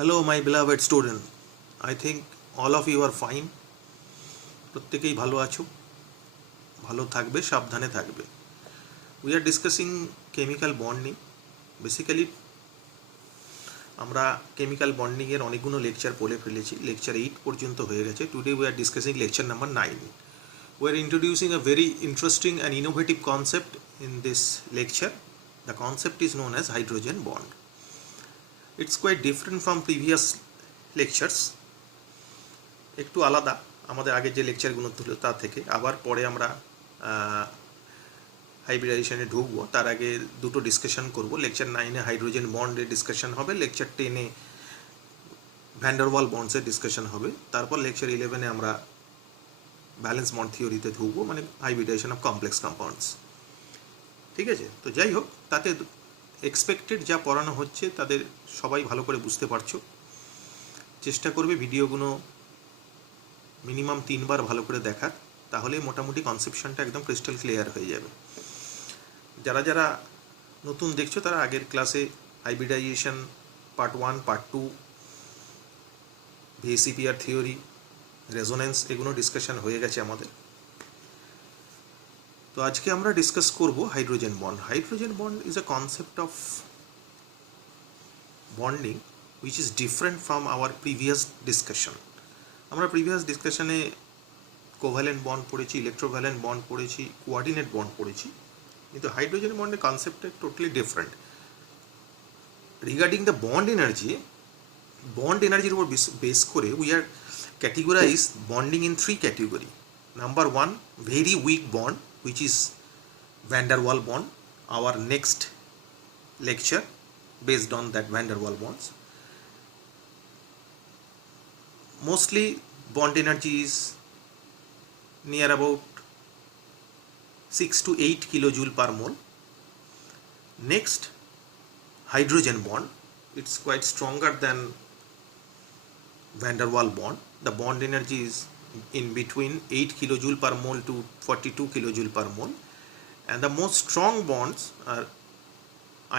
Hello, my beloved student. I think all of you are fine. প্রত্যেকেই ভালো আছো, ভালো থাকবে, সাবধানে থাকবে। We are discussing chemical bonding. Basically আমরা কেমিক্যাল বন্ডিং এর অনেকগুলো লেকচার পড়ে ফেলেছি। লেকচার 8 পর্যন্ত হয়ে গেছে। Today we are discussing lecture number 9. We are introducing a very interesting and innovative concept in this lecture. The concept is known as hydrogen bond. It's quite different from previous lectures. একটু আলাদা আমাদের আগে যে লেকচারগুলো ছিল তা থেকে। আবার পরে আমরা হাইব্রিডাইজেশনে ঢুকবো, তার আগে দুটো ডিসকাশন করব। লেকচার 9-এ হাইড্রোজেন বন্ডের ডিসকাশন হবে, লেকচার 10-এ ভ্যান্ডারওয়াল বন্ডসের ডিসকাশন হবে, তারপর লেকচার 11-এ আমরা ব্যালেন্স বন্ড থিওরিতে ঢুকবো, মানে হাইব্রিডাইজেশন অফ কমপ্লেক্স কম্পাউন্ডস। ঠিক আছে, তো যাই হোক, তাতে এক্সপেক্টেড যা পড়ানো হচ্ছে তাদের সবাই ভালো করে বুঝতে পারছো। চেষ্টা করবে ভিডিওগুলো মিনিমাম 3 বার ভালো করে দেখার, তাহলে মোটামুটি কনসেপশনটা একদম ক্রিস্টাল ক্লিয়ার হয়ে যাবে। যারা যারা নতুন দেখছো তারা আগের ক্লাসে hybridisation part 1, part 2, VSEPR theory, resonance, এগুলো ডিসকাশন হয়ে গেছে আমাদের। তো আজকে আমরা ডিসকাস করব hydrogen bond. Hydrogen bond is a concept of bonding which is different from our previous discussion. আমরা প্রিভিয়াস ডিসকাশনে কোভ্যালেন্ট বন্ড পড়েছি, ইলেকট্রোভ্যালেন্ট বন্ড পড়েছি, কোঅর্ডিনেট বন্ড পড়েছি, কিন্তু হাইড্রোজেন বন্ডের কনসেপ্টটা totally different. Regarding the bond এনার্জির উপর বেস করে we are categorise bonding in 3 category. Number 1, very weak bond which is van der Waal bond. Our next lecture based on that van der Waal bonds. Mostly bond energy is near about 6 to 8 kilojoule per mole. Next, hydrogen bond. It's quite stronger than van der Waal bond. The bond energy is in between 8 kilojoule per mole to 42 kilojoule per mole. And the most strong bonds are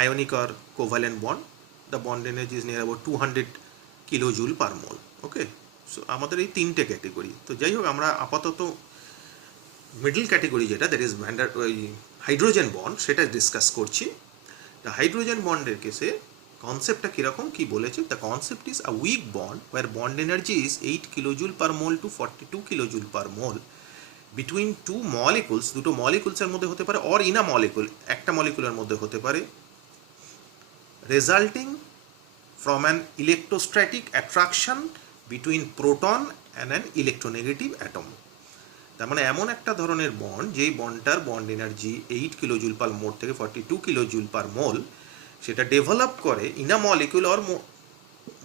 ionic or covalent bond. The bond energy is near about 200 kilojoule per mole. Okay. So আমাদের এই 3টে category. তো যাই হোক, আমরা আপাতত middle category যেটা, that is hydrogen bond, সেটা ডিসকাস করছি। দ্য হাইড্রোজেন বন্ডের কেসে কনসেপ্টটা কীরকম কী বলেছে? The concept is a weak bond where bond energy is 8 kilojoule per mole to 42 kilojoule per mole between two molecules. দুটো মলিকুলসের মধ্যে হতে পারে, অর ইন আ মলিকুল, একটা মলিকুলের মধ্যে হতে পারে, resulting from an electrostatic attraction between proton and an electronegative atom. তার মানে এমন একটা ধরনের বন্ড যেই বন্ডটার bond energy 8 kilojoule per mole থেকে 42 কিলোজুল পার মোল, সেটা ডেভেলপ করে in a molecule or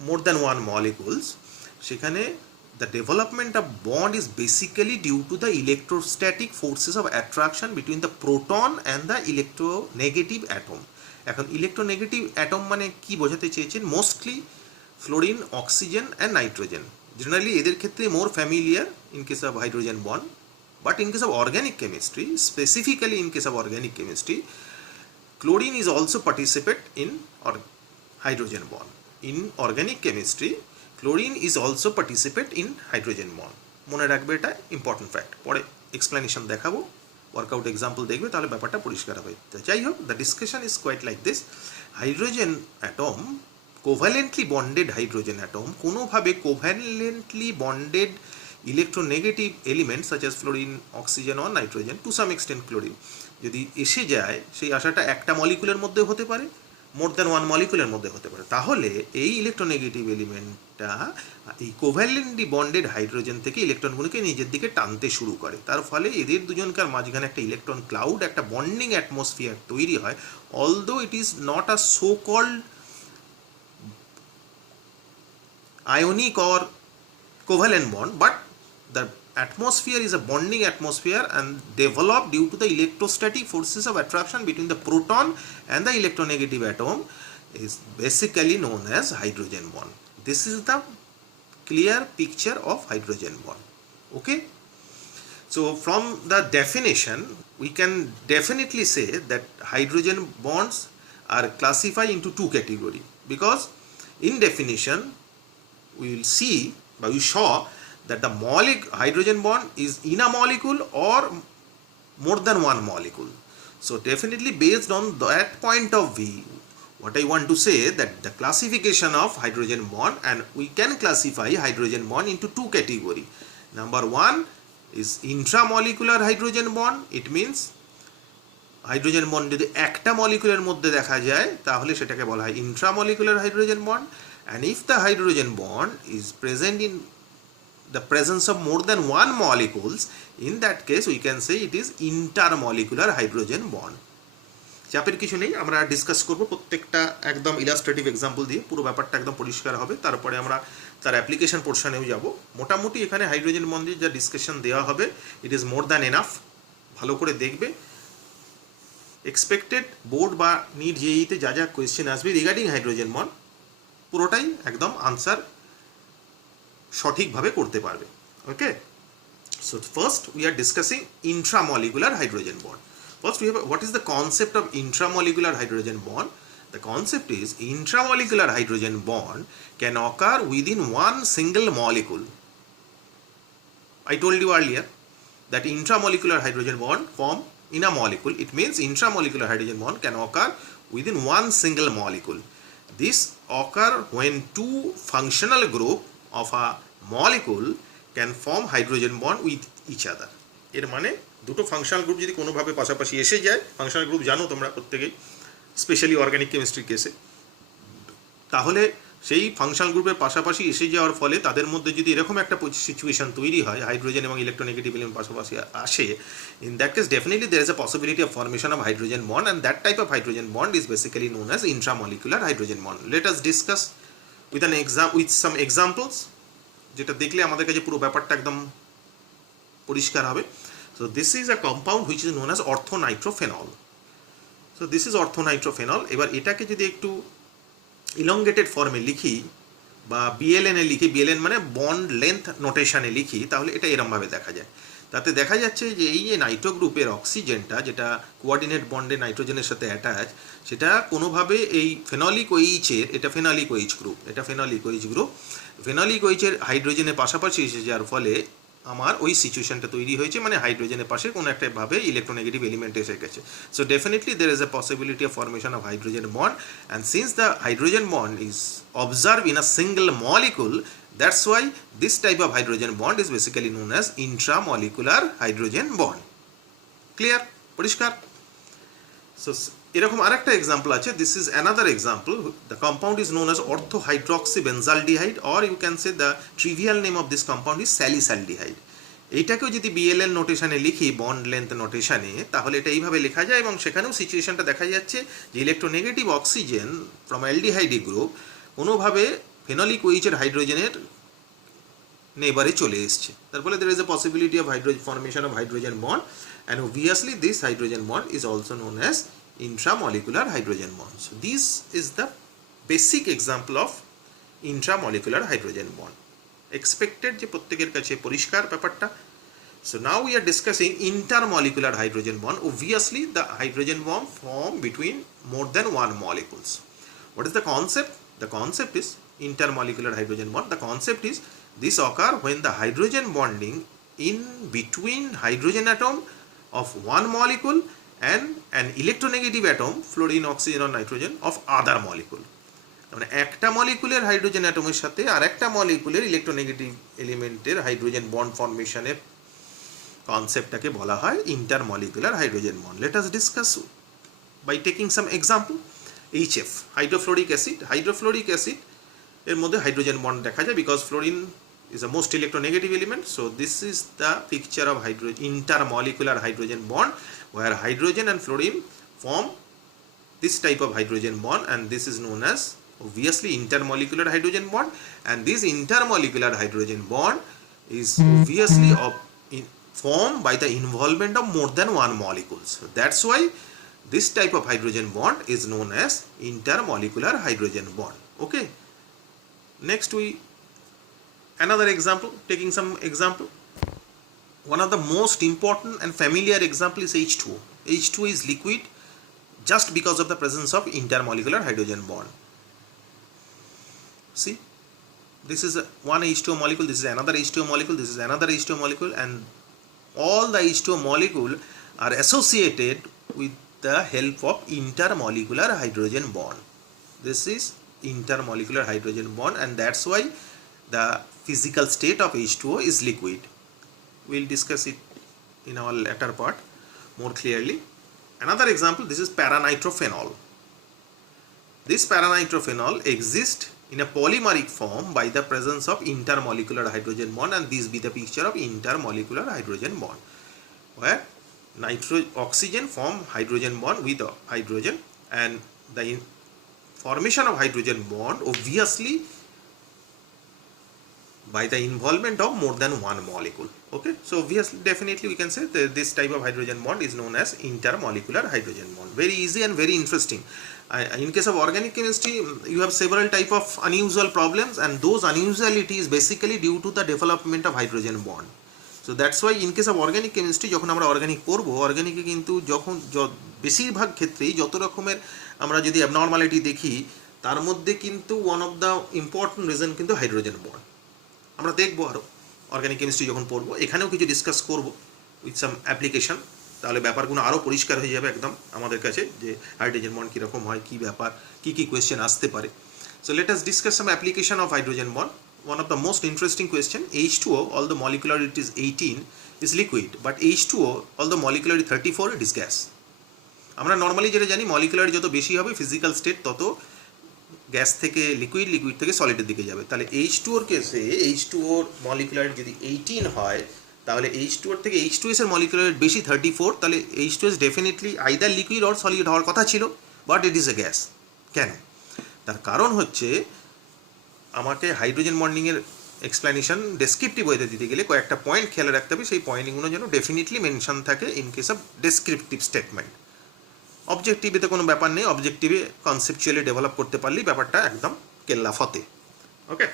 more than one molecules. সেখানে the development of bond is basically due to the electrostatic forces of attraction between the proton and the electronegative atom. এখন electronegative atom মানে কি বোঝাতে চেয়েছেন? Mostly fluorine, oxygen and nitrogen. Generally এদের ক্ষেত্রে মোর familiar in case of hydrogen bond, but in case of organic chemistry, specifically in case of organic chemistry, chlorine is also participate in hydrogen bond. In organic chemistry, chlorine is also participate in hydrogen bond. মনে রাখবে, এটা important fact. পরে explanation দেখাবো, workout example দেখবে, তাহলে ব্যাপারটা পরিষ্কার হবে। যাই হোক, the discussion is quite like this. Hydrogen atom, covalently bonded hydrogen atom, কোনোভাবে covalently bonded electronegative element such as fluorine, oxygen or nitrogen, to some extent chlorine, যদি এসে যায়, সেই আশাটা একটা মলিকুলের মধ্যে হতে পারে, মোর দ্যান ওয়ান মলিকুলের মধ্যে হতে পারে, তাহলে এই ইলেকট্রোনেগেটিভ এলিমেন্টটা এই কোভ্যালেন্টলি বন্ডেড হাইড্রোজেন থেকে ইলেকট্রনগুলোকে নিজের দিকে টানতে শুরু করে। তার ফলে এদের দুজনকার মাঝখানে একটা ইলেকট্রন ক্লাউড, একটা বন্ডিং অ্যাটমসফিয়ার তৈরি হয়। Although it is not a so called ionic or covalent bond, but the atmosphere is a bonding atmosphere and developed due to the electrostatic forces of attraction between the proton and the electronegative atom, is basically known as hydrogen bond. This is the clear picture of hydrogen bond. Okay, so from the definition we can definitely say that hydrogen bonds are classified into 2 categories, because in definition we will see, but we saw that the hydrogen bond is in a molecule or more than one molecule. So definitely based on that point of view, what I want to say that the classification of hydrogen bond, and we can classify hydrogen bond into two categories. Number one is intramolecular hydrogen bond. It means hydrogen bond যদি একটা মলিকুলের মধ্যে দেখা যায় তাহলে সেটাকে বলা হয় intramolecular hydrogen bond, and if the hydrogen bond is present in the presence of more than one molecules, in that case we can say it is intermolecular hydrogen bond. চাপের কিছু নেই, আমরা ডিসকাস করব প্রত্যেকটা একদম ইলাস্ট্রেটিভ এক্সাম্পল দিয়ে, পুরো ব্যাপারটা একদম পরিষ্কার হবে, তারপরে আমরা তার অ্যাপ্লিকেশন পোর্শনেও যাব। মোটামুটি এখানে হাইড্রোজেন বন্ডের যা ডিসকাশন দেওয়া হবে it is more than enough, ভালো করে দেখবে। এক্সপেক্টেড বোর্ড বা নিট জেইতে যা যা কোয়েশ্চেন আসবে রিগার্ডিং হাইড্রোজেন বন্ড পুরোটাই একদম আনসার সঠিকভাবে করতে পারবে। Okay, so first we are discussing intramolecular hydrogen bond. First we have what is the concept of intramolecular hydrogen bond? The concept is intramolecular hydrogen bond can occur within one single molecule. I told you earlier that intramolecular hydrogen bond form in a molecule. It means intramolecular hydrogen bond can occur within one single molecule. This occur when two functional group of a molecule can form hydrogen bond with each other. এর মানে দুটো functional group যদি কোনোভাবে পাশাপাশি এসে যায়, functional group জানো তোমরা প্রত্যেকেই, স্পেশালি অর্গানিক কেমিস্ট্রির কেসে, তাহলে সেই ফাংশনাল গ্রুপের পাশাপাশি এসে যাওয়ার ফলে তাদের মধ্যে যদি এরকম একটা সিচুয়েশন তৈরি হয়, হাইড্রোজেন এবং ইলেকট্রোনেগেটিভ এলিমেন্ট পাশাপাশি আসে, in that case definitely there is a possibility of formation of hydrogen bond, and that type of hydrogen bond is basically known as intramolecular hydrogen bond. Let us discuss with some examples, যেটা দেখলে আমাদের কাছে পুরো ব্যাপারটা একদম পরিষ্কার হবে। So this is a compound which is known as orthonitrophenol. So this is orthonitrophenol. এবার এটাকে যদি একটু ইলংগেটেড ফর্মে লিখি বা বিএলএন এ লিখি, বিএলএন মানে বন্ড লেন্থ নোটেশনে লিখি, তাহলে এটা এরমভাবে দেখা যায়। তাতে দেখা যাচ্ছে যে এই যে নাইট্রো গ্রুপের অক্সিজেনটা যেটা কোঅর্ডিনেট বন্ডে নাইট্রোজেনের সাথে অ্যাটাচ, সেটা কোনোভাবে এই ফেনলিক ওইচের, এটা ফেনলিক ওইচ গ্রুপ, এটা ফেনলিক ওইচ গ্রুপ, ফেনলিক ওইচের হাইড্রোজেনের পাশাপাশি এসে যাওয়ার ফলে আমার ওই সিচুয়েশনটা তৈরি হয়েছে, মানে হাইড্রোজেনের পাশে কোনো একটা ভাবে ইলেকট্রোনেগেটিভ এলিমেন্ট এসে গেছে। So definitely there is a possibility of formation of hydrogen bond, and since the hydrogen bond is observed in a single molecule, that's why this type of hydrogen bond is basically known as intramolecular hydrogen bond. Clear? পরিষ্কার? So এরকম আরেকটা example আছে, this is another example. The compound is known as orthohydroxybenzaldehyde, or you can say the trivial name of this compound is salicylaldehyde. এইটাকেও যদি বিএলএন নোটেশনে লিখি, bond length নোটেশনে, তাহলে এটা এইভাবে লেখা যায়, এবং সেখানেও সিচুয়েশনটা দেখা যাচ্ছে যে electronegative oxygen from aldehyde group কোনোভাবে ফেনলিক ওইচের হাইড্রোজেনের নেবারে চলে এসছে, তার ফলে there is a possibility of formation of hydrogen bond, and obviously this hydrogen bond is also known as intramolecular hydrogen bond. So this is the basic example of intramolecular hydrogen bond. Expected যে প্রত্যেকের কাছে পরিষ্কার ব্যাপারটা। So now we are discussing intermolecular hydrogen bond. Obviously the hydrogen bond form between more than one molecules. What is the concept? The concept is intermolecular hydrogen bond. The concept is this occur when the hydrogen bonding in between hydrogen atom of one molecule and an electronegative atom, fluorine, oxygen or nitrogen, of other molecule. মানে একটা মলিকুলের hydrogen অ্যাটমের সাথে আর একটা মলিকুলের electronegative এলিমেন্টের hydrogen bond ফর্মেশনের কনসেপ্টটাকে বলা হয় intermolecular hydrogen bond. Let us discuss by taking some example. HF, hydrofluoric acid. Hydrofluoric acid এর মধ্যে হাইড্রোজেন বন্ড দেখা যায় because fluorine is a most electronegative element. So this is the picture of intermolecular hydrogen bond, where hydrogen and fluorine form this type of hydrogen bond, and this is known as obviously intermolecular hydrogen bond, and this intermolecular hydrogen bond is obviously formed by the involvement of more than one molecule. So that's why this type of hydrogen bond is known as intermolecular hydrogen bond. Okay, next another example, taking some example. One of the most important and familiar example is H2O. H2O is liquid just because of the presence of intermolecular hydrogen bond. See, this is one H2O molecule, this is another H2O molecule, this is another H2O molecule, and all the H2O molecule are associated with the help of intermolecular hydrogen bond. This is intermolecular hydrogen bond, and that's why the physical state of H2O is liquid. We'll discuss it in our later part more clearly. Another example, this is paranitrophenol. This paranitrophenol exists in a polymeric form by the presence of intermolecular hydrogen bond, and this be the picture of intermolecular hydrogen bond, where oxygen form hydrogen bond with hydrogen, and the formation of hydrogen bond obviously by the involvement of more than one molecule. Okay, so obviously definitely we can say that this type of hydrogen bond is known as intermolecular hydrogen bond. Very easy and very interesting. In case of organic chemistry, you have several type of unusual problems, and those unusualities basically due to the development of hydrogen bond. So that's why in case of organic chemistry, যখন আমরা organic পড়বো, অর্গানিকে কিন্তু যখন বেশিরভাগ ক্ষেত্রেই যত রকমের আমরা যদি অ্যাবনর্মালিটি দেখি, তার মধ্যে কিন্তু one of the important reason কিন্তু হাইড্রোজেন বন্ড। আমরা দেখবো আরও অর্গানিক কেমিস্ট্রি যখন পড়বো, এখানেও কিছু ডিসকাস করবো উইথ সাম অ্যাপ্লিকেশন, তাহলে ব্যাপারগুলো আরও পরিষ্কার হয়ে যাবে একদম আমাদের কাছে, যে হাইড্রোজেন বন্ড কীরকম হয়, কী ব্যাপার, কী কী কোয়েশ্চেন আসতে পারে। So let us discuss some application of hydrogen bond. One of the most interesting question, H2O, although molecularity is 18, is liquid, but H2O, although molecularity 34, it is gas. আমরা normally যেটা জানি, molecular যত বেশি হবে physical state, তত gas থেকে liquid, liquid থেকে সলিডের দিকে যাবে। তাহলে H2ওর কেসে H2ওর মলিকুলার যদি 18 হয়, তাহলে H2ওর থেকে H2S এর মলিকুলার বেশি 34, তাহলে H2S definitely either liquid or solid হওয়ার কথা ছিল, but it is a gas. কেন? তার কারণ হচ্ছে আমাকে হাইড্রোজেন বন্ডিংয়ের এক্সপ্লেনেশন ডেসক্রিপটিভ ওয়েতে দিতে গেলে কয়েকটা পয়েন্ট খেয়াল রাখতে হবে, সেই পয়েন্টগুলো যেন ডেফিনেটলি মেনশন থাকে in case of descriptive statement. অবজেক্টিভে তো কোনো ব্যাপার নেই, অবজেক্টিভে কনসেপচুয়ালি ডেভেলপ করতে পারলেই ব্যাপারটা একদম কেল্লা ফতে। Okay,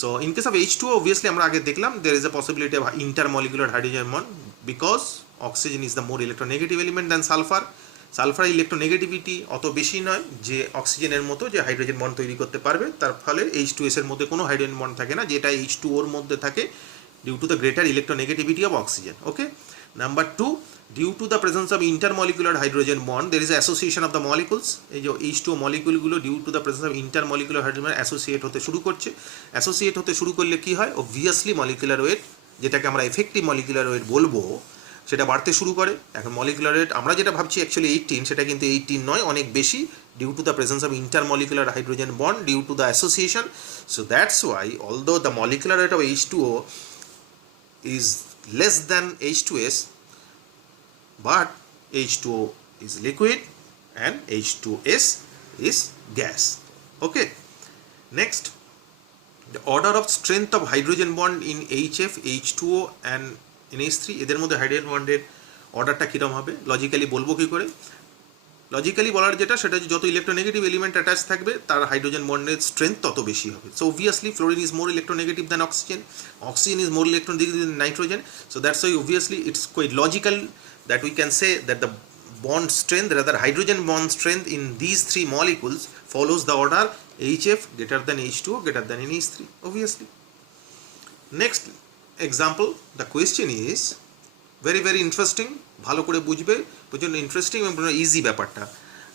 so in case of H2O obviously আমরা আগে দেখলাম there is a possibility of intermolecular hydrogen bond because oxygen is the more electronegative element than sulphur. Sulphur electronegativity অত বেশি নয় যে অক্সিজেনের মতো যে হাইড্রোজেন বন্ড তৈরি করতে পারবে, তার ফলে H2S এর মধ্যে কোনো হাইড্রোজেন বন্ড থাকে না, যেটা H2ওর মধ্যে থাকে due to the greater electronegativity of oxygen. Okay, number 2, due to the presence of intermolecular hydrogen bond দের is association of the molecules. এই যে H2O মলিকুলগুলো due to the presence of intermolecular hydrogen associate হতে শুরু করছে। Associate হতে শুরু করলে কী হয়, অবভিয়াসলি মলিকুলার ওয়েট, যেটাকে আমরা এফেক্টিভ মলিকুলার ওয়েট বলবো, সেটা বাড়তে শুরু করে। এখন মলিকুলার রেট আমরা যেটা ভাবছি অ্যাকচুয়ালি 18, সেটা কিন্তু 18 নয়, অনেক বেশি, due to the presence of intermolecular hydrogen bond, due to the association. So that's why although the molecular rate of H2O is less than H2S, but H2O is liquid and H2S is gas. Okay, next, the order of strength of hydrogen bond in HF, H2O and NH3, এদের মধ্যে hydrogen বন্ডের অর্ডারটা কীরকম হবে, logically বলবো কী করে? Logically বলার যেটা, সেটা হচ্ছে যত ইলেকট্রোনেগেটিভ এলিমেন্ট অ্যাটাচ থাকবে তার হাইড্রোজেন বন্ডের স্ট্রেংথ তত বেশি হবে। So obviously fluorine is more electronegative than oxygen, oxygen is more electronegative than nitrogen. So that's why obviously it's quite logical that we can say that the bond strength, rather hydrogen bond strength in these three molecules follows the order HF greater than H2O greater than NH3, obviously. Next example, the question is very very interesting, ভালো করে বুঝবে, প্রচণ্ড interesting এবং easy ব্যাপারটা,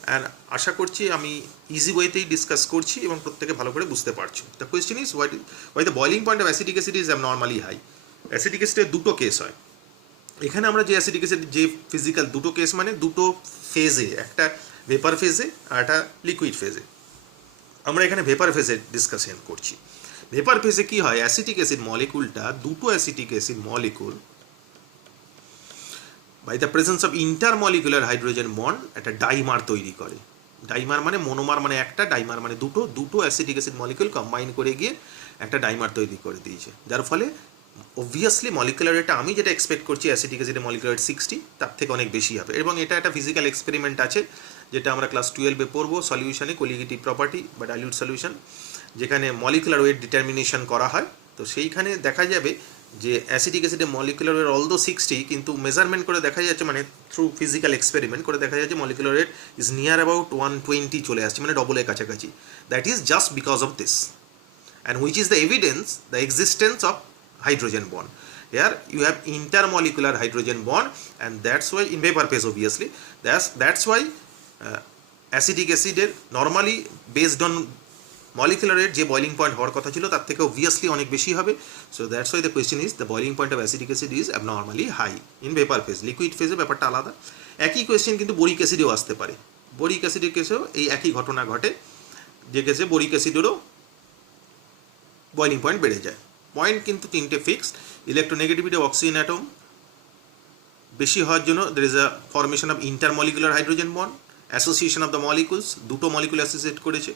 and আশা করছি আমি easy ওয়েতেই discuss করছি এবং প্রত্যেকে ভালো করে বুঝতে পারছো। The question is why the boiling point of acetic acid is abnormally high. Acetic অ্যাসিডের দুটো কেস হয় এখানে। আমরা যে অ্যাসিডিক অ্যাসিড যে ফিজিক্যাল দুটো কেস মানে দুটো ফেজে, একটা ভেপার ফেজে আর একটা লিকুইড ফেজে। আমরা এখানে ভেপার ফেজে ডিসকাশন করছি। ভেপার ফেজে কি হয়, অ্যাসিটিক অ্যাসিড মলিকুলটা, দুটো acetic acid molecule by the presence of intermolecular hydrogen bond একটা ডাইমার তৈরি করে। ডাইমার মানে মোনোমার মানে একটা, ডাইমার মানে দুটো, দুটো অ্যাসিটিক অ্যাসিড মলিকুল কম্বাইন করে গিয়ে একটা ডাইমার তৈরি করে দিয়েছে, যার ফলে অবভিয়াসলি মলিকুলার রেটটা আমি যেটা এক্সপেক্ট করছি অ্যাসিটিক অ্যাসিডের মলিকুলার রেট 60, তার থেকে অনেক বেশি হবে। এবং এটা একটা ফিজিক্যাল এক্সপেরিমেন্ট আছে যেটা আমরা ক্লাস 12-এ পড়বো, সলিউশনে কোলিগেটিভ প্রপার্টি বা ডাইলিউট সলিউশন, যেখানে মলিকুলার ওয়েট ডিটারমিনেশন করা হয়। তো সেইখানে দেখা যাবে যে অ্যাসিটিক অ্যাসিডের মলিকুলার ওয়েট অলদো 60, কিন্তু মেজারমেন্ট করে দেখা যাচ্ছে, মানে থ্রু ফিজিক্যাল এক্সপেরিমেন্ট করে দেখা যাচ্ছে molecular rate is near about 120 চলে আসছে, মানে ডবলের কাছাকাছি। That is just because of this. and which is the evidence the existence of hydrogen bond. Here you have intermolecular hydrogen bond, and that's why in vapor phase obviously that's why acetic অ্যাসিডের normally based on molecular rate যে boiling point হওয়ার কথা ছিল তার থেকে obviously অনেক বেশি হবে। So that's why the question is the boiling point of acetic acid is abnormally high in vapour phase. Liquid ফেজে ব্যাপারটা আলাদা। একই কোয়েশ্চেন কিন্তু বোরিক অ্যাসিডেও আসতে পারে। বোরিক অ্যাসিডের কেসেও এই একই ঘটনা ঘটে, যে কেসে বোরিক অ্যাসিডেরও বয়লিং পয়েন্ট বেড়ে যায়। পয়েন্ট কিন্তু তিনটে fixed. Electronegativity of oxygen atom বেশি হওয়ার জন্য there is a formation of intermolecular hydrogen bond, association of the molecules, দুটো মলিকুল অ্যাসোসিয়েট করেছে,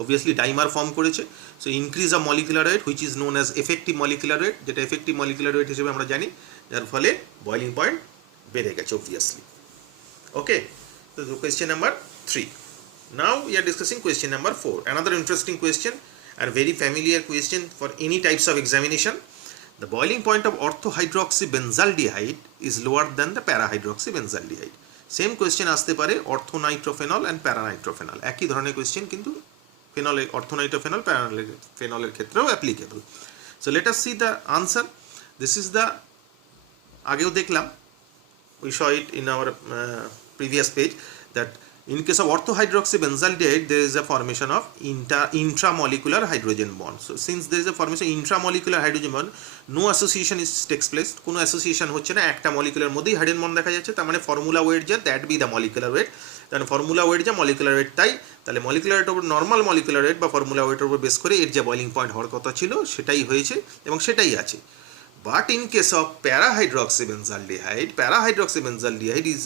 অবভিয়াসলি ডাইমার ফর্ম করেছে। So increase of molecular rate which is known as effective molecular rate, যেটা effective molecular rate হিসেবে আমরা জানি, যার ফলে boiling point বেড়ে গেছে অবভিয়াসলি। ওকে, তো question number 3. Now we are discussing question number 4. Another interesting question and very familiar question for any types of examination. The boiling point of orthohydroxybenzaldehyde is lower than the parahydroxybenzaldehyde. Same question আসতে পারে অর্থোনাইট্রোফেনল and প্যারানাইট্রোফেনল, একই ধরনের question, কিন্তু ফেনলের অর্থোনাইট্রোফেনল প্যারাফেনলের ক্ষেত্রেও applicable. So let us C the answer. This is the, আগেও দেখলাম, we saw it in our previous page, that in case of orthohydroxybenzaldehyde there is a formation of intramolecular hydrogen bond. So since there is a formation of intramolecular hydrogen bond, no association takes place, কোনো association হচ্ছে না, একটা molecular মধ্যেই hydrogen bond দেখা যাচ্ছে। তার মানে formula wait যা, that B the molecular weight. তাহলে ফর্মুলা ওয়েট যা, মলিকুলার ওয়েট তাই, তাহলে মলিকুলার ওয়েটের উপর নর্মাল মলিকুলার ওয়েট বা ফর্মুলা ওয়েটের উপর বেস করে এর যে বয়লিং পয়েন্ট হওয়ার কথা ছিল সেটাই হয়েছে এবং সেটাই আছে। But in case of parahydroxybenzaldehyde is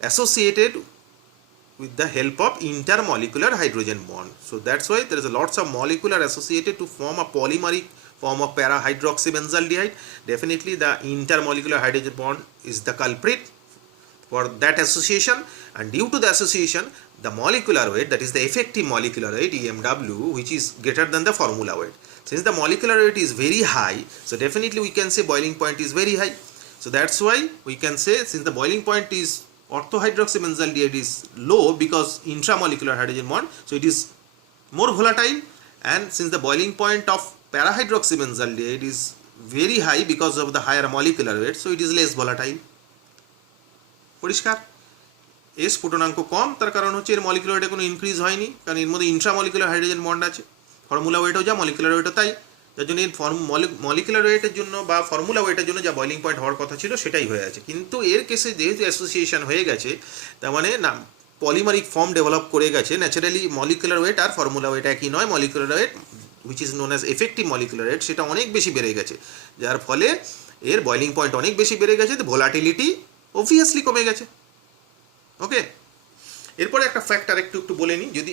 associated with the help of intermolecular hydrogen bond. So that's why there is a lots of molecular associated to form a polymeric form of parahydroxybenzaldehyde. Definitely the intermolecular hydrogen bond is the culprit for that association, and due to the association the molecular weight, that is the effective molecular weight EMW, which is greater than the formula weight. Since the molecular weight is very high, so definitely we can say boiling point is very high. So that's why we can say, since the boiling point is orthohydroxybenzaldehyde is low because intramolecular hydrogen bond, so it is more volatile, and since the boiling point of parahydroxybenzaldehyde is very high because of the higher molecular weight, so it is less volatile. পরিষ্কার? S স্ফুটনাঙ্ক কম, তার কারণ হচ্ছে এর molecular ওয়েটে কোনো increase হয়নি, কারণ এর মধ্যে ইন্ট্রামলিকুলার হাইড্রোজেন বন্ড আছে। ফর্মুলা ওয়েটও যা, মলিকুলার ওয়েটও তাই, যার জন্য এর মলিকুলার ওয়েটের জন্য বা ফর্মুলা ওয়েটের জন্য যা বয়লিং পয়েন্ট হওয়ার কথা ছিল সেটাই হয়ে আছে। কিন্তু এর কেসে যেহেতু অ্যাসোসিয়েশন হয়ে গেছে, তার মানে না পলিমারিক ফর্ম ডেভেলপ করে গেছে, ন্যাচারালি মলিকুলার ওয়েট আর ফর্মুলা ওয়েট একই নয়। Molecular weight which is known as effective molecular wait, সেটা অনেক বেশি বেড়ে গেছে, যার ফলে এর বয়লিং পয়েন্ট অনেক বেশি বেড়ে গেছে, তো ভোলাটিলিটি অবভিয়াসলি কমে গেছে। ওকে, এরপরে একটা ফ্যাক্টর একটু বলে নিই। যদি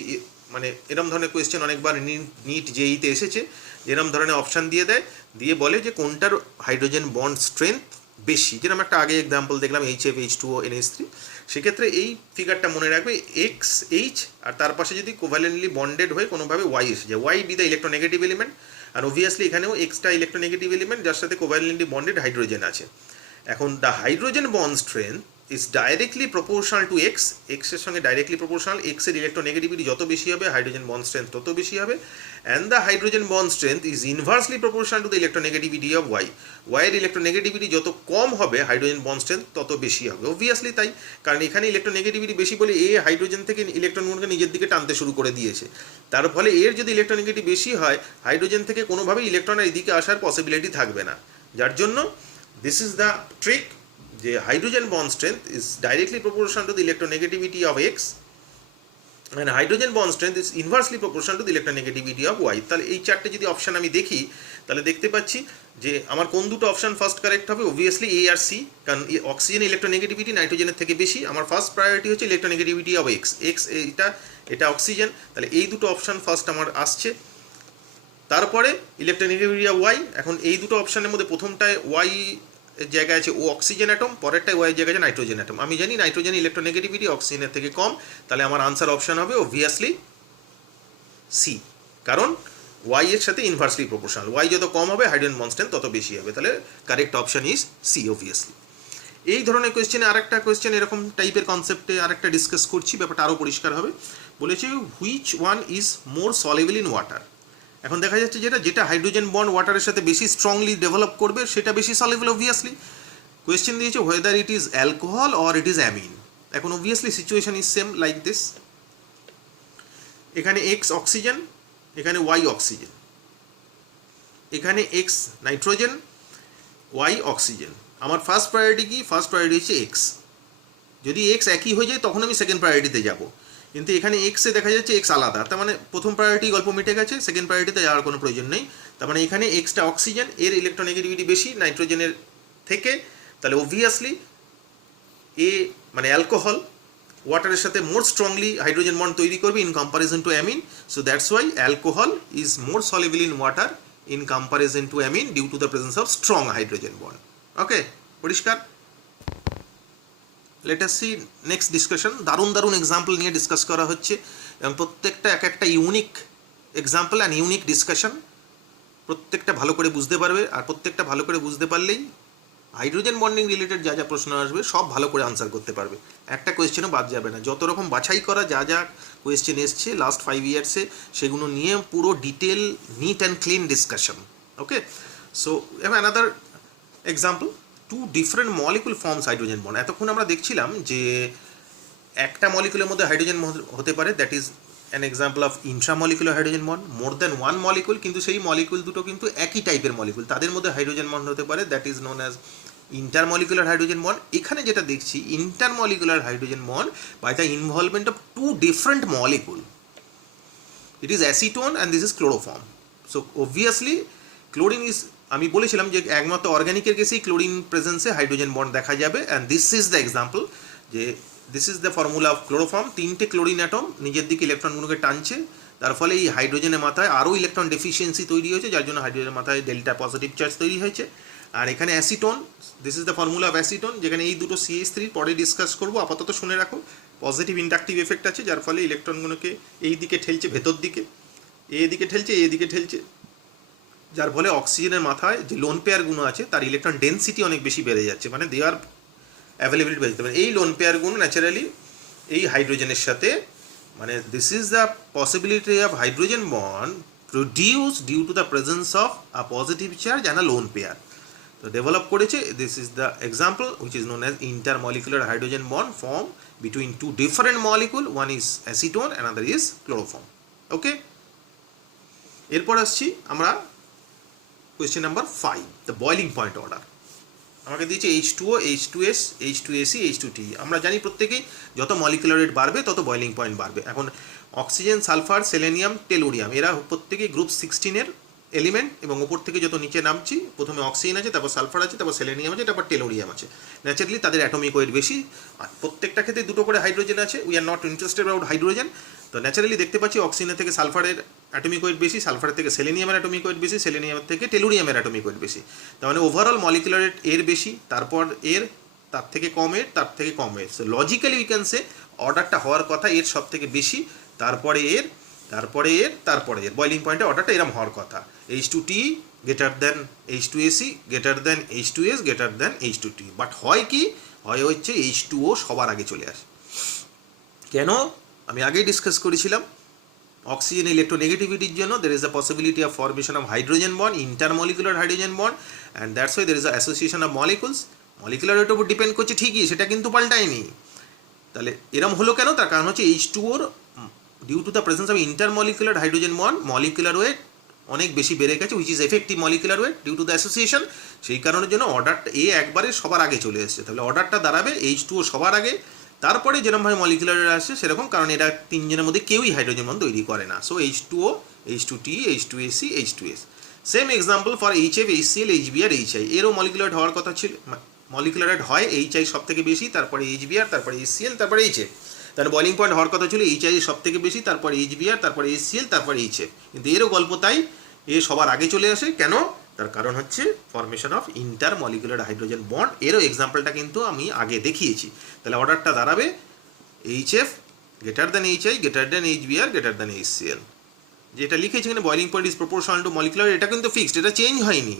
মানে এরম ধরনের কোয়েশ্চেন অনেকবার নিট জেইতে এসেছে, যেরম ধরনের অপশান দিয়ে দেয়, দিয়ে বলে যে কোনটার হাইড্রোজেন বন্ড স্ট্রেংথ বেশি। যেরকম একটা আগে এক্সাম্পল দেখলাম HF H2O NH3, সেক্ষেত্রে এই ফিগারটা মনে রাখবে, XH আর তার পাশে যদি কোভ্যালেন্টলি বন্ডেড হয়ে কোনোভাবে Y এসে যায়, Y be the electronegative element, আর অবভিয়াসলি এখানেও এক্সটা ইলেকট্রোনেগেটিভ এলিমেন্ট যার সাথে কোভ্যালেন্টলি বন্ডেড হাইড্রোজেন আছে। এখন the hydrogen bond strength is directly proportional to x, x এর সঙ্গে ডাইরেক্টলি প্রপোর্শনাল, x এর ইলেকট্রোনেগেটিভিটি যত বেশি হবে হাইড্রোজেন বন্ড স্ট্রেংথ তত বেশি হবে, and the hydrogen bond strength is inversely proportional to the electronegativity of y, y এর ইলেকট্রোনেগেটিভিটি যত কম হবে হাইড্রোজেন বন্ড স্ট্রেংথ তত বেশি হবে। অবভিয়াসলি তাই, কারণ এখানে ইলেকট্রোনেগেটিভিটি বেশি বলে এ হাইড্রোজেন থেকে ইলেকট্রনগুলোকে নিজের দিকে টানতে শুরু করে দিয়েছে, তার ফলে এর যদি ইলেকট্রোনেগেটিভ বেশি হয় হাইড্রোজেন থেকে কোনোভাবেই ইলেকট্রনের এদিকে আসার পসিবিলিটি থাকবে না, যার জন্য দিস ইজ দ্য ট্রিক, যে hydrogen bond strength is directly proportional to the electronegativity of x, and hydrogen bond strength is inversely proportional to the electronegativity of y. তাহলে এই চারটে যদি অপশান আমি দেখি, তাহলে দেখতে পাচ্ছি যে আমার কোন দুটো অপশান ফার্স্ট কারেক্ট হবে, অবভিয়াসলি এ আর সি, কারণ অক্সিজেন ইলেকট্রোনেগেটিভিটি নাইট্রোজেনের থেকে বেশি, আমার ফার্স্ট প্রায়োরিটি হচ্ছে ইলেকট্রোনেগেটিভিটি অফ এক্স, এক্স এটা অক্সিজেন, তাহলে এই দুটো অপশান ফার্স্ট আমার আসছে। তারপরে ইলেকট্রোনেগেটিভিটি অফ ওয়াই, এখন এই দুটো অপশানের মধ্যে প্রথমটায় ওয়াই এর জায়গায় আছে ও অক্সিজেন অ্যাটম, পরেরটায় ওয়াই জায়গায় আছে নাইট্রোজেন অ্যাটম। আমি জানি নাইট্রোজেন ইলেকট্রোনেগেটিভিটি অক্সিজেনের থেকে কম, তাহলে আমার আনসার অপশান হবে অবভিয়াসলি সি, কারণ ওয়াই এর সাথে ইনভার্সলি প্রপোর্শনাল, ওয়াই যত কম হবে হাইড্রোজেন বন্ড স্ট্রেংথ তত বেশি হবে, তাহলে correct option is C obviously. এই ধরনের কোয়েশ্চেনে আরেকটা কোয়েশ্চেন এরকম টাইপের কনসেপ্টে আরেকটা ডিসকাস করছি, ব্যাপারটা আরও পরিষ্কার হবে। বলেছে which one is more soluble in water, এখন দেখা যাচ্ছে যেটা হাইড্রোজেন বন্ড ওয়াটারের সাথে বেশি স্ট্রংলি ডেভেলপ করবে সেটা বেশি সলিউবল অবভিয়াসলি। কোয়েশ্চেন দিয়েছে whether it is alcohol or it is amine. এখন obviously situation is same like this, এখানে এক্স অক্সিজেন, এখানে ওয়াই অক্সিজেন, এখানে এক্স নাইট্রোজেন, ওয়াই অক্সিজেন। আমার ফার্স্ট প্রায়োরিটি কি? ফার্স্ট প্রায়োরিটি হচ্ছে এক্স। যদি এক্স একই হয়ে যায় তখন আমি সেকেন্ড প্রায়োরিটিতে যাব, কিন্তু এখানে এক্সে দেখা যাচ্ছে এক্স আলাদা, তার মানে প্রথম প্রায়োরিটি গল্প মিটে গেছে, সেকেন্ড প্রায়োরিটিতে যাওয়ার কোনো প্রয়োজন নেই। তার মানে এখানে এক্সটা অক্সিজেন, এর ইলেকট্রোনেগেটিভিটি বেশি নাইট্রোজেনের থেকে, তাহলে অবভিয়াসলি এ মানে অ্যালকোহল ওয়াটারের সাথে মোর স্ট্রংলি হাইড্রোজেন বন্ড তৈরি করবে in comparison to amine. So that's why alcohol is more soluble in water in comparison to amine due to the presence of strong hydrogen bond. Okay, পরিষ্কার? Let us see next discussion. দারুণ দারুণ example নিয়ে discuss করা হচ্ছে এবং প্রত্যেকটা এক একটা unique example and unique discussion. প্রত্যেকটা ভালো করে বুঝতে পারবে, আর প্রত্যেকটা ভালো করে বুঝতে পারলেই হাইড্রোজেন বন্ডিং রিলেটেড যা যা প্রশ্ন আসবে সব ভালো করে আনসার করতে পারবে, একটা কোয়েশ্চেনও বাদ যাবে না। যত রকম বাছাই করা যা যা কোয়েশ্চেন এসছে লাস্ট 5 ইয়ার্সে সেগুলো নিয়ে পুরো detail neat and clean discussion. Okay, so another example, two different molecule forms hydrogen bond. এতক্ষণ আমরা দেখছিলাম যে একটা মলিকুলের মধ্যে হাইড্রোজেন হতে পারে, that is an example of intramolecular hydrogen bond, more than one molecule, কিন্তু সেই মলিকুল দুটো কিন্তু একই টাইপের মলিকুল, তাদের মধ্যে হাইড্রোজেন বন্ড হতে পারে, that is known as intermolecular hydrogen bond. এখানে যেটা দেখছি intermolecular hydrogen bond by the involvement of two different molecule, it is acetone and this is chloroform. So obviously chlorine is, আমি বলেছিলাম যে একমাত্র অর্গ্যানিকের কেসেই ক্লোরিন প্রেজেন্সে হাইড্রোজেন বন্ড দেখা যাবে, and this is the example, যে this is the formula of chloroform. তিনটে ক্লোরিন অ্যাটম নিজের দিকে ইলেকট্রনগুলোকে টানছে, তার ফলে এই হাইড্রোজেনের মাথায় আরও ইলেকট্রন ডেফিসিয়েন্সি তৈরি হয়েছে, যার জন্য হাইড্রোজেনের মাথায় ডেল্টা পজিটিভ চার্জ তৈরি হয়েছে। আর এখানে acetone, this is the formula of acetone, যেখানে এই দুটো CH3 পরে ডিসকাস করবো, আপাতত শুনে রাখো। পজিটিভ ইন্ডাকটিভ এফেক্ট আছে, যার ফলে ইলেকট্রনগুলোকে এই দিকে ঠেলছে, ভেতর দিকে এদিকে ঠেলছে, এদিকে ঠেলছে, যার ফলে অক্সিজেনের মাথায় যে লোন পেয়ারগুলো আছে তার ইলেকট্রন ডেন্সিটি অনেক বেশি বেড়ে যাচ্ছে, মানে দে আর অ্যাভেলেবিলিটি বেড়ে যেতে পারে। এই লোন পেয়ারগুলো ন্যাচারালি এই হাইড্রোজেনের সাথে, মানে this is the possibility of hydrogen bond produce due to the presence of a positive charge and a lone pair, তো ডেভেলপ করেছে। This is the example which is known as intermolecular hydrogen bond form between two different molecule, one is acetone another is chloroform. Okay, এরপর আসছি আমরা question number 5, the boiling point order. আমাকে দিয়েছে H2O, H2S, H2AC, H2T। আমরা জানি প্রত্যেকেই যত molecular rate বাড়বে তত বয়লিং পয়েন্ট বাড়বে। এখন অক্সিজেন, সালফার, সেলেনিয়াম, টেলুরিয়াম এরা প্রত্যেকেই গ্রুপ 16-এর এলিমেন্ট, এবং ওপর থেকে যত নিচে নামছি প্রথমে অক্সিজেন আছে, তারপর সালফার আছে, তারপর সেলেনিয়াম আছে, তারপর টেলুরিয়াম আছে। ন্যাচারালি তাদের অ্যাটমিক ওয়েট বেশি, আর প্রত্যেকটা ক্ষেত্রে দুটো করে হাইড্রোজেন আছে। We are not interested about hydrogen. তো ন্যাচারালি দেখতে পাচ্ছি অক্সিজেনের থেকে সালফারের অ্যাটমিক ওয়েট বেশি, সালফারের থেকে সেলেনিয়ামের অ্যাটমিক ওয়েট বেশি, সেলেনিয়ামের থেকে টেলুরিয়ামের অ্যাটমিক ওয়েট বেশি। তার মানে ওভারঅল মলিকুলার রেট এর বেশি, তারপর এর, তার থেকে কম এর, তার থেকে কম এর। সো লজিক্যালি উই ক্যান সে অর্ডারটা হওয়ার কথা এর সব থেকে বেশি, তারপরে এর, তারপরে এর, তারপরে এর। বয়লিং পয়েন্টে অর্ডারটা এরম হওয়ার কথা, H2T greater than H2AC greater than H2S greater than H2T। But হয় কি, হয় হচ্ছে H2O সবার আগে চলে আসে। কেন? আমি আগেই ডিসকাস করেছিলাম, অক্সিজেন ইলেকট্রোনেগেটিভিটির জন্য there is a possibility of formation of hydrogen bond, intermolecular hydrogen bond, and that's why there is a association of molecules. Molecular রেটের উপর ডিপেন্ড করছে ঠিকই, সেটা কিন্তু পাল্টায়নি। তাহলে এরম হলো কেন? তার কারণ হচ্ছে H2O due to the presence of intermolecular hydrogen bond molecular weight অনেক বেশি বেড়ে গেছে, which is effective molecular weight due to the association. সেই কারণের জন্য অর্ডারটা একবারে সবার আগে চলে এসেছে। তাহলে অর্ডারটা দাঁড়াবে H2O সবার আগে, তারপরে যেরকমভাবে মলিকুলার আসছে সেরকম, কারণ এরা তিনজনের মধ্যে কেউই হাইড্রোজেন বন্ড তৈরি করে না। So H2O, H2T, H2AC, H2S। Same example for HF, HCl, HBr, HI। এরও মলিকুলার হওয়ার কথা ছিল, মলিকুলার হয় HI সব থেকে বেশি, তারপরে HBr, তারপরে HCl, তারপরে HF। তাহলে বয়লিং পয়েন্ট হওয়ার কথা ছিল HI সব থেকে বেশি, তারপরে HBr, তারপরে HCl, তারপরে HF। কিন্তু এরও গল্প তাই, এ সবার আগে চলে আসে। কেন? তার কারণ হচ্ছে formation of intermolecular hydrogen bond. এরও এক্সাম্পলটা কিন্তু আমি আগে দেখিয়েছি। তাহলে অর্ডারটা দাঁড়াবে HF greater than HI greater than HBr greater than HCl। যেটা লিখেছি এখানে boiling point is proportional to molecular, এটা কিন্তু ফিক্সড, এটা চেঞ্জ হয়নি।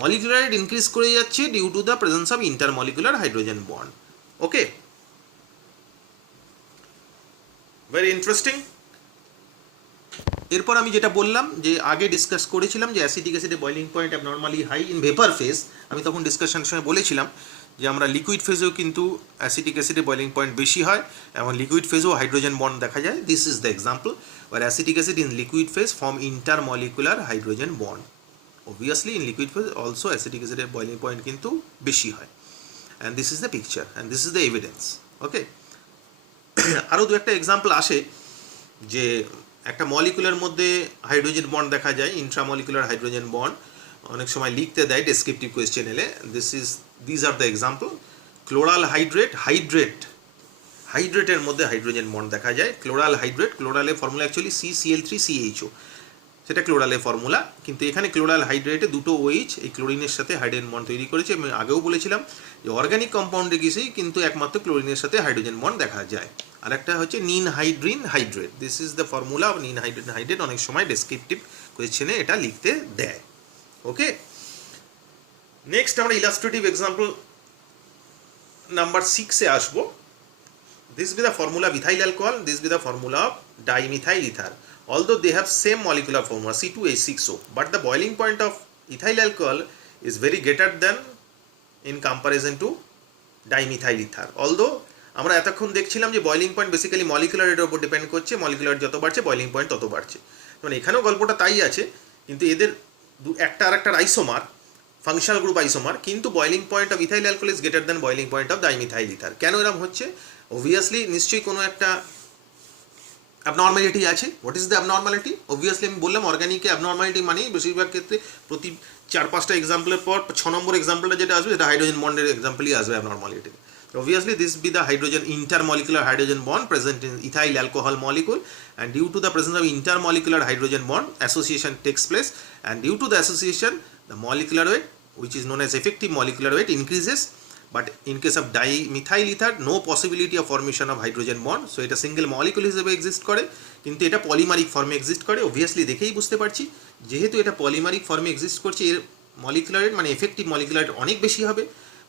মলিকুলার রেট ইনক্রিজ করে যাচ্ছে due to the presence of intermolecular hydrogen bond. Okay, very interesting. এরপর আমি যেটা বললাম যে আগে ডিসকাস করেছিলাম যে অ্যাসিটিক অ্যাসিডের boiling point abnormally high in vapour phase. আমি তখন ডিসকাশনের সময় বলেছিলাম যে আমরা লিকুইড ফেজেও কিন্তু অ্যাসিটিক অ্যাসিডের বয়লিং পয়েন্ট বেশি হয় এবং লিকুইড ফেজেও হাইড্রোজেন বন্ড দেখা যায়। This is the example where acetic acid in liquid phase form intermolecular hydrogen bond. Obviously in liquid phase also acetic অ্যাসিডের বয়লিং পয়েন্ট কিন্তু বেশি হয়। And this is the picture and this is the evidence. Okay, আরও দু একটা example আসে যে একটা মলিকুলার মধ্যে হাইড্রোজেন বন্ড দেখা যায়, ইন্ট্রামলিকুলার হাইড্রোজেন বন্ড। অনেক সময় লিখতে দেয় ডেসক্রিপটিভ কোয়েশ্চেন এলে। This are the example. Chloral হাইড্রেটের মধ্যে হাইড্রোজেন বন্ড দেখা যায়। ক্লোরাল হাইড্রেট, ক্লোরালের ফর্মুলা অ্যাকচুয়ালি CCl3CHO, সেটা ক্লোরালের ফর্মুলা। কিন্তু এখানে ক্লোরাল হাইড্রেটে দুটো OH এই ক্লোরিনের সাথে হাইড্রোজেন বন্ড তৈরি করেছে। আমি আগেও বলেছিলাম যে অর্গানিক কম্পাউন্ডে গেছেই কিন্তু একমাত্র ক্লোরিনের সাথে হাইড্রোজেন বন্ড দেখা যায়। আর একটা হচ্ছে ninhydrin hydrate. This is the formula of ninhydrin hydrate. অনেক সময় ডেসক্রিপটিভ কোয়েশ্চেনে এটা লিখতে দেয়। ওকে, নেক্সট আমরা ইলাস্ট্রেটিভ এক্সাম্পল নাম্বার 6-এ আসবো। This be the formula of ethyl alcohol, this be the formula of dimethyl ether. Although they have same molecular formula C2H6O, but the boiling point of ethyl alcohol is very greater than in comparison to dimethyl ether. Although আমরা এতক্ষণ দেখছিলাম যে boiling point basically মলিকুলারের উপর depend করছে, molecular যত বাড়ছে boiling point তত বাড়ছে। মানে এখানেও গল্পটা তাই আছে, কিন্তু এদের একটা আর একটা আইসোমার, ফাংশনাল গ্রুপ আইসোমার, কিন্তু boiling point of ethyl alcohol is greater than boiling point of dimethyl ether. কেন এরকম হচ্ছে? অবভিয়াসলি নিশ্চয়ই কোনো একটা অ্যাবনর্মালিটি আছে। What is the abnormality? Obviously আমি বললাম অর্গানিকে অ্যাবনর্মালিটি মানেই বেশিরভাগ ক্ষেত্রে প্রতি 4-5টা এক্সাম্পলের পর 6 নম্বর এক্সাম্পলটা যেটা আসবে সেটা হাইড্রোজেন বন্ডের এক্সাম্পলই আসবে abnormality. Obviously this be the hydrogen intermolecular hydrogen bond present in ethyl alcohol molecule, and due to the presence of intermolecular hydrogen bond association takes place, and due to the association the molecular weight, which is known as effective molecular weight, increases. But in case of dimethyl ether no possibility of formation of hydrogen bond, so এটা single molecule হিসেবে exist করে, কিন্তু এটা polymeric ফর্মে exist করে। Obviously দেখেই বুঝতে পারছি যেহেতু এটা পলিমারিক ফর্মে এক্সিস্ট করছে এর মলিকুলার রেট মানে এফেক্টিভ মলিকুলার রেট অনেক বেশি হবে।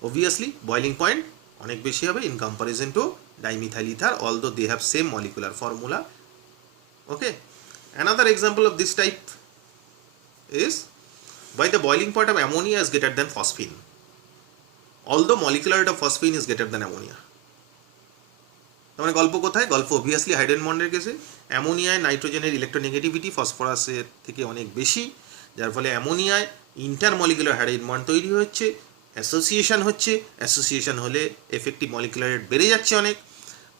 অবভিয়াসলি বয়লিং পয়েন্ট অনেক বেশি হবে in comparison to dimethyl ether, although they have same molecular formula. Okay, another example of this type is by the boiling point of ammonia is greater than phosphine, although molecular weight of phosphine is greater than ammonia. মানে গল্প কোথায়? গল্প obviously hydrogen বন্ডের কেসে। অ্যামোনিয়ায় নাইট্রোজেনের electronegativity ফসফরাসের থেকে অনেক বেশি, যার ফলে অ্যামোনিয়ায় ইন্টারমলিকুলার হাইড্রোজেন বন্ড তৈরি হচ্ছে, অ্যাসোসিয়েশন হচ্ছে। অ্যাসোসিয়েশন হলে এফেক্টিভ মলিকুলার রেট বেড়ে যাচ্ছে অনেক,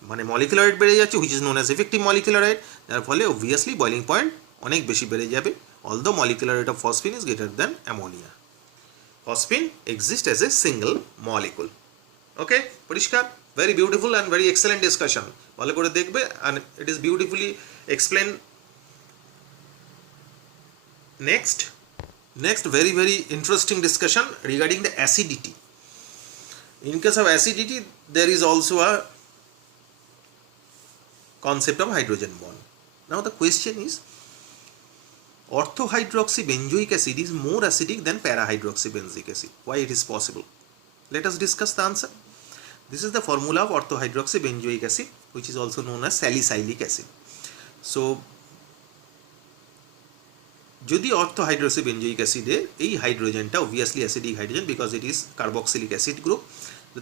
মানে মলিকুলার রেট বেড়ে যাচ্ছে which is known as effective molecular rate, যার ফলে অবভিয়াসলি বয়লিং পয়েন্ট অনেক বেশি বেড়ে যাবে। Although molecular weight of phosphine is greater than ammonia, phosphine exists as a single molecule. Okay, পরিষ্কার? Very beautiful and very excellent discussion. ভালো করে দেখবে, and it is beautifully explained. Next very very interesting discussion regarding the acidity. In case of acidity there is also a concept of hydrogen bond. Now the question is, orthohydroxybenzoic acid is more acidic than parahydroxybenzoic acid. Why it is possible? Let us discuss the answer. This is the formula of orthohydroxybenzoic acid, which is also known as salicylic acid. So যদি orthohydroxybenzoic acid এই হাইড্রোজেনটা obviously acidic hydrogen because it is carboxylic acid group,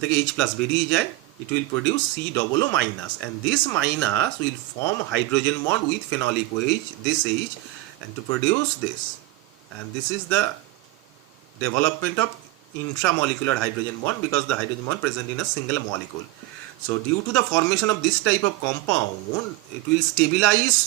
থেকে H+ বেরিয়ে যায়, it will produce COO-, and this minus will form hydrogen bond with phenolic OH, this H, and to produce this, and this is the development of intramolecular hydrogen bond because the hydrogen bond present in a single molecule. So due to the formation of this type of compound, it will stabilize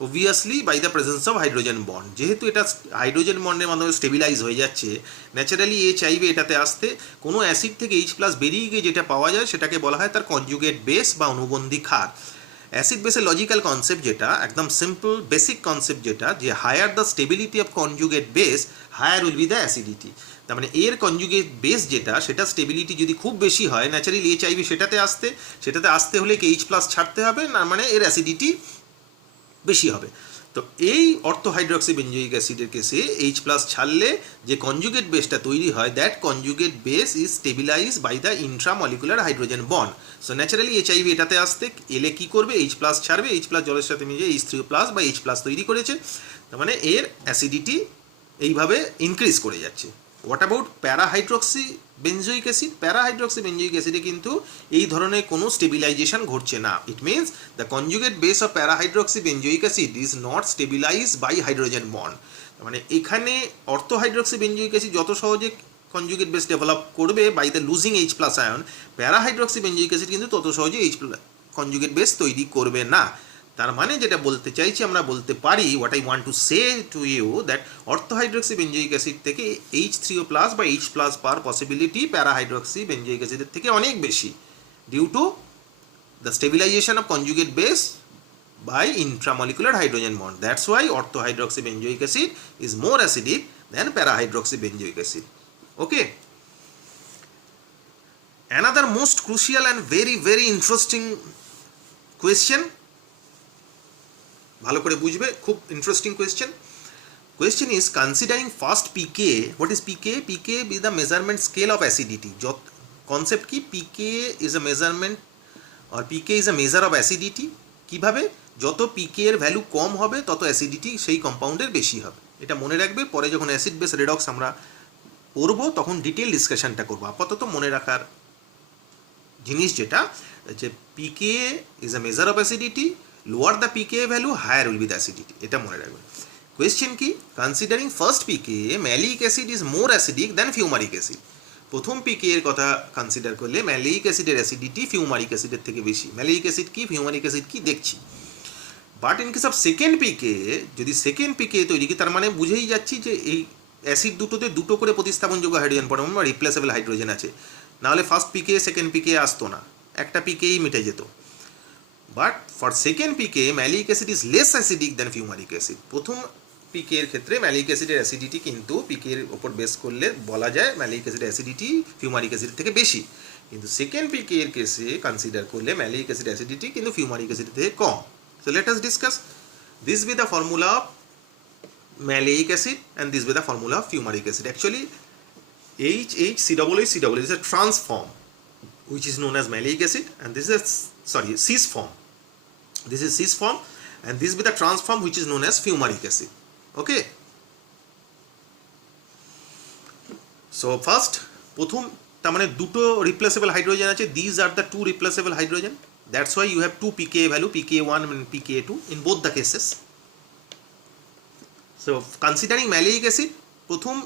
obviously by the presence of hydrogen bond. যেহেতু এটা hydrogen বন্ডের মাধ্যমে stabilise হয়ে যাচ্ছে, naturally এ চাইবে এটাতে আসতে। কোনো অ্যাসিড থেকে H+ বেরিয়ে গিয়ে যেটা পাওয়া যায় সেটাকে বলা হয় তার কনজুগেট বেস বা অনুবন্ধী ক্ষার। অ্যাসিড বেসের লজিক্যাল কনসেপ্ট যেটা, একদম সিম্পল বেসিক কনসেপ্ট যেটা, যে higher the stability of conjugate base higher will be the acidity. তার মানে এর কনজুগেট বেস যেটা, সেটা স্টেবিলিটি যদি খুব বেশি হয়, ন্যাচারালি এ চাইবে সেটাতে আসতে হলে কি H+ ছাড়তে হবে, না মানে এর অ্যাসিডিটি বেশি হবে। তো এই অর্থোহাইড্রক্সি বেঞ্জোইক অ্যাসিডের কেসে H প্লাস ছাড়লে যে কনজুগেট বেসটা তৈরি হয়, that conjugate base is stabilize by the intramolecular hydrogen bond. So naturally HIV এটাতে আসতে এলে কী করবে, H প্লাস ছাড়বে, H প্লাস জলের সাথে মিশে H3 প্লাস বা H প্লাস তৈরি করেছে, তার মানে এর অ্যাসিডিটি এইভাবে ইনক্রিজ করে যাচ্ছে। What about parahydroxy benzoic acid? Parahydroxy benzoic অ্যাসিডে কিন্তু এই ধরনের কোনো স্টেবিলাইজেশন ঘটছে না। It means the conjugate base of parahydroxy benzoic acid is not stabilize by hydrogen bond. মানে এখানে অর্থোহাইড্রক্সি বেঞ্জোইক অ্যাসিড যত সহজে কনজুগেট বেস ডেভেলপ করবে by the losing H plus ion, parahydroxy benzoic acid কিন্তু তত সহজে কনজুগেট বেস তৈরি করবে না। তার মানে যেটা বলতে চাইছি, আমরা বলতে পারি, what I want to say to you, that orthohydroxy benzoic acid থেকে H3O প্লাস বা H প্লাস পাওয়ার পসিবিলিটি প্যারাহাইড্রক্সি বেঞ্জোইক অ্যাসিডের থেকে অনেক বেশি, due to the stabilization of conjugate base by intramolecular hydrogen bond. That's why orthohydroxy benzoic acid is more acidic than parahydroxy benzoic acid. Okay, another most crucial and very interesting question, ভালো করে বুঝবে, খুব interesting question is considering first pK. What is pK? PK is the measurement scale of acidity. Concept কি? PK is a measurement আর pK is a measure of acidity. কীভাবে? যত পিকে এর value কম হবে তত অ্যাসিডিটি সেই কম্পাউন্ডের বেশি হবে। এটা মনে রাখবে, পরে যখন অ্যাসিড বেস রেডক্স আমরা পড়বো তখন ডিটেল ডিসকাশনটা করবো। আপাতত মনে রাখার জিনিস যেটা যে pK is a measure of acidity, lower the pK value higher will be the acidity. এটা মনে রাখবে। কোয়েশ্চেন কি? Considering first pK malic acid is more acidic than fumaric acid. প্রথম পিকে এর কথা কনসিডার করলে ম্যালিক অ্যাসিডের অ্যাসিডিটি ফিউমারিক অ্যাসিডের থেকে বেশি। ম্যালিক অ্যাসিড কি, ফিউমারিক অ্যাসিড কি দেখছি। But in case of second pK, যদি সেকেন্ড পিকে তৈরি কি, তার মানে বুঝেই যাচ্ছি যে এই অ্যাসিড দুটোতে দুটো করে প্রতিস্থাপনযোগ্য হাইড্রোজেন পরমাণু বা রিপ্লেসেবল হাইড্রোজেন আছে, নাহলে ফার্স্ট পিকে সেকেন্ড পিকে আসতো না, একটা পিকেই মিটে যেত। But for second pK malic acid is less acidic than fumaric acid. প্রথম পিকে এর ক্ষেত্রে ম্যালিক অ্যাসিডের অ্যাসিডিটি কিন্তু পিকের ওপর বেস করলে বলা যায় ম্যালিক অ্যাসিডের অ্যাসিডিটি ফিউমারিক অ্যাসিডের থেকে বেশি, কিন্তু সেকেন্ড পিকে এর কেসে কনসিডার করলে ম্যালিক অ্যাসিড অ্যাসিডিটি কিন্তু ফিউমারিক অ্যাসিডের থেকে কম। So let us discuss this be the formula of malic acid and this be the formula of fumaric acid. Actually HHCOOH is a trans form which is known as malic acid, and this is cis form. This is cis form and this be the trans form which is known as fumaric acid. Okay, so first প্রথম তার মানে দুটো replaceable hydrogen আছে, these are the two replaceable hydrogen, that's why you have two pKa value, pKa1 and pKa2 in both the cases. So considering malic acid, প্রথম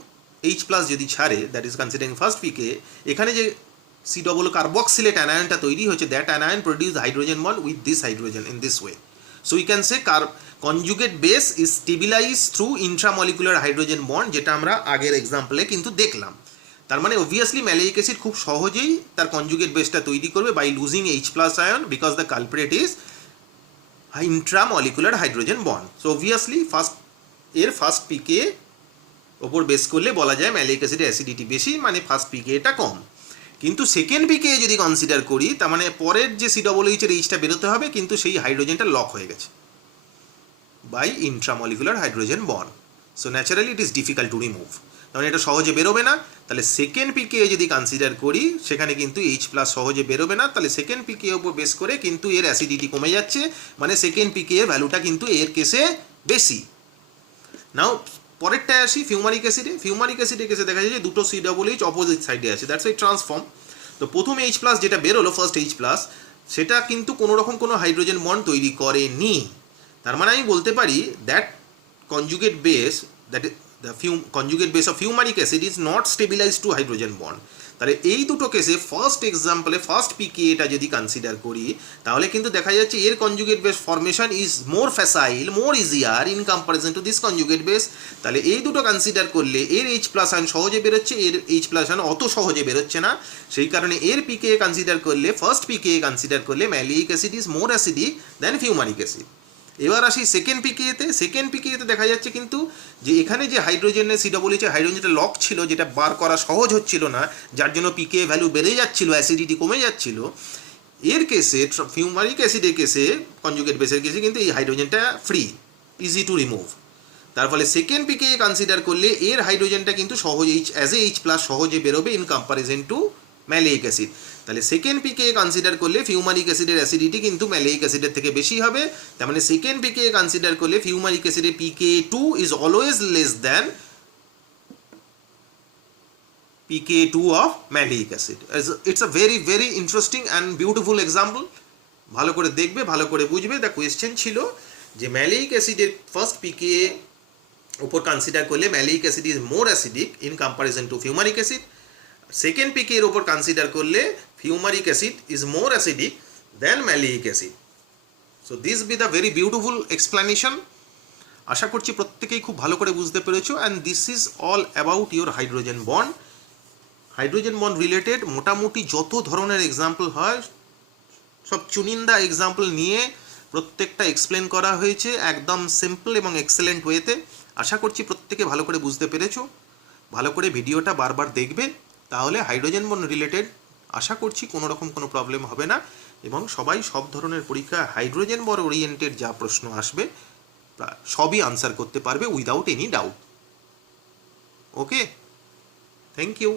H plus যদি ছাড়ে, that is considering first pK, এখানে যে C carboxylate অ্যানায়নটা তৈরি হয়েছে, that anion produce hydrogen bond with this hydrogen in this way. So we can say conjugate base is stabilize through intramolecular hydrogen bond, যেটা আমরা আগের এক্সাম্পলে কিন্তু দেখলাম। তার মানে অবভিয়াসলি ম্যালিক অ্যাসিড খুব সহজেই তার কনজুগেট বেসটা তৈরি করবে by losing H plus ion, because the culprit is intramolecular hydrogen bond. So obviously first pK ওপর বেস করলে বলা যায় ম্যালিক অ্যাসিডের অ্যাসিডিটি বেশি, মানে ফার্স্ট পিকে এটা কম। কিন্তু সেকেন্ড পিকে যদি কনসিডার করি, তার মানে পরের যে COOH এর Hটা বেরোতে হবে, কিন্তু সেই হাইড্রোজেনটা লক হয়ে গেছে by intramolecular hydrogen bond. So naturally it is difficult to remove, তার মানে এটা সহজে বেরোবে না। তাহলে সেকেন্ড পিকে যদি কনসিডার করি, সেখানে কিন্তু H প্লাস সহজে বেরোবে না, তাহলে সেকেন্ড পিকে ওপর বেস করে কিন্তু এর অ্যাসিডিটি কমে যাচ্ছে, মানে সেকেন্ড পিকে এর ভ্যালুটা কিন্তু এর কেসে বেশি। নাও পরেরটায় আসি ফিউমারিক অ্যাসিডে। ফিউমারিক অ্যাসিডের কেসে দেখা যায় যে দুটো COOH অপোজিট সাইডে আছে, দ্যাটস ওয়াই ট্রান্সফর্ম। তো প্রথম H প্লাস যেটা বেরোলো, ফার্স্ট H প্লাস, সেটা কিন্তু কোনো রকম কোনো হাইড্রোজেন বন্ড তৈরি করেনি। তার মানে আমি বলতে পারি that conjugate base, that the conjugate base of fumaric acid is not stabilized to hydrogen bond. তাহলে এই দুটো কেসে ফার্স্ট এক্সাম্পলে ফার্স্ট পিকে এটা যদি কনসিডার করি, তাহলে কিন্তু দেখা যাচ্ছে এর conjugate base formation is more facile, more easier in comparison to this conjugate base. তাহলে এই দুটো কনসিডার করলে এর H প্লাস আয়ন সহজে বেরোচ্ছে, এর H প্লাস আয়ন অত সহজে বেরোচ্ছে না। সেই কারণে এর পিকে কনসিডার করলে, ফার্স্ট পিকে কনসিডার করলে malic acid is more acidic than fumaric acid. এবার আসি সেকেন্ড পিকেতে। সেকেন্ড পিকেতে দেখা যাচ্ছে কিন্তু যে এখানে যে হাইড্রোজেনের COOH হাইড্রোজেনটা লক ছিল, যেটা বার করা সহজ হচ্ছিল না, যার জন্য পিকে ভ্যালু বেড়ে যাচ্ছিল, অ্যাসিডিটি কমে যাচ্ছিল। এর কেসে ফিউমারিক অ্যাসিডের কেসে, কনজুগেট বেসের কেসে কিন্তু এই হাইড্রোজেনটা ফ্রি, ইজি টু রিমুভ। তার ফলে সেকেন্ড পিকে কনসিডার করলে এর হাইড্রোজেনটা কিন্তু সহজ অ্যাজ এ H+ সহজে বেরোবে in comparison two maleic acid. তাহলে সেকেন্ড পিকে কনসিডার করলে ফিউমারিক অ্যাসিডের অ্যাসিডিটি কিন্তু ম্যালেইক অ্যাসিডের থেকে বেশি হবে। তার মানে সেকেন্ড পিকে কনসিডার করলে ফিউমারিক অ্যাসিডের pK2 is always less than pK2 of maleic acid. It's a very very interesting and beautiful example. ভালো করে দেখবে, ভালো করে বুঝবে। দ্য কোয়েশ্চেন ছিল যে ম্যালেইক অ্যাসিডের ফার্স্ট পিকে উপর কনসিডার করলে maleic acid is more acidic in comparison to fumaric acid. Second pK এর উপর কনসিডার করলে fumaric acid is more acidic then maleic acid. So this be the very beautiful explanation. আশা করছি প্রত্যেকেই খুব ভালো করে বুঝতে পেরেছো। And this is all about your hydrogen bond. Hydrogen bond related মোটামুটি যত ধরনের এক্সাম্পল হয় সব চুনিন্দা এক্সাম্পল নিয়ে প্রত্যেকটা এক্সপ্লেন করা হয়েছে একদম সিম্পল এবং এক্সেলেন্ট ওয়েতে। আশা করছি প্রত্যেকে ভালো করে বুঝতে পেরেছো। ভালো করে ভিডিওটা বারবার দেখবে, তাহলে হাইড্রোজেন বন্ড রিলেটেড আশা করছি কোনো রকম কোনো প্রবলেম হবে না, এবং সবাই সব ধরনের পরীক্ষা হাইড্রোজেন বন্ড ওরিয়েন্টেড যা প্রশ্ন আসবে সবই আনসার করতে পারবে without any doubt. Okay, thank you.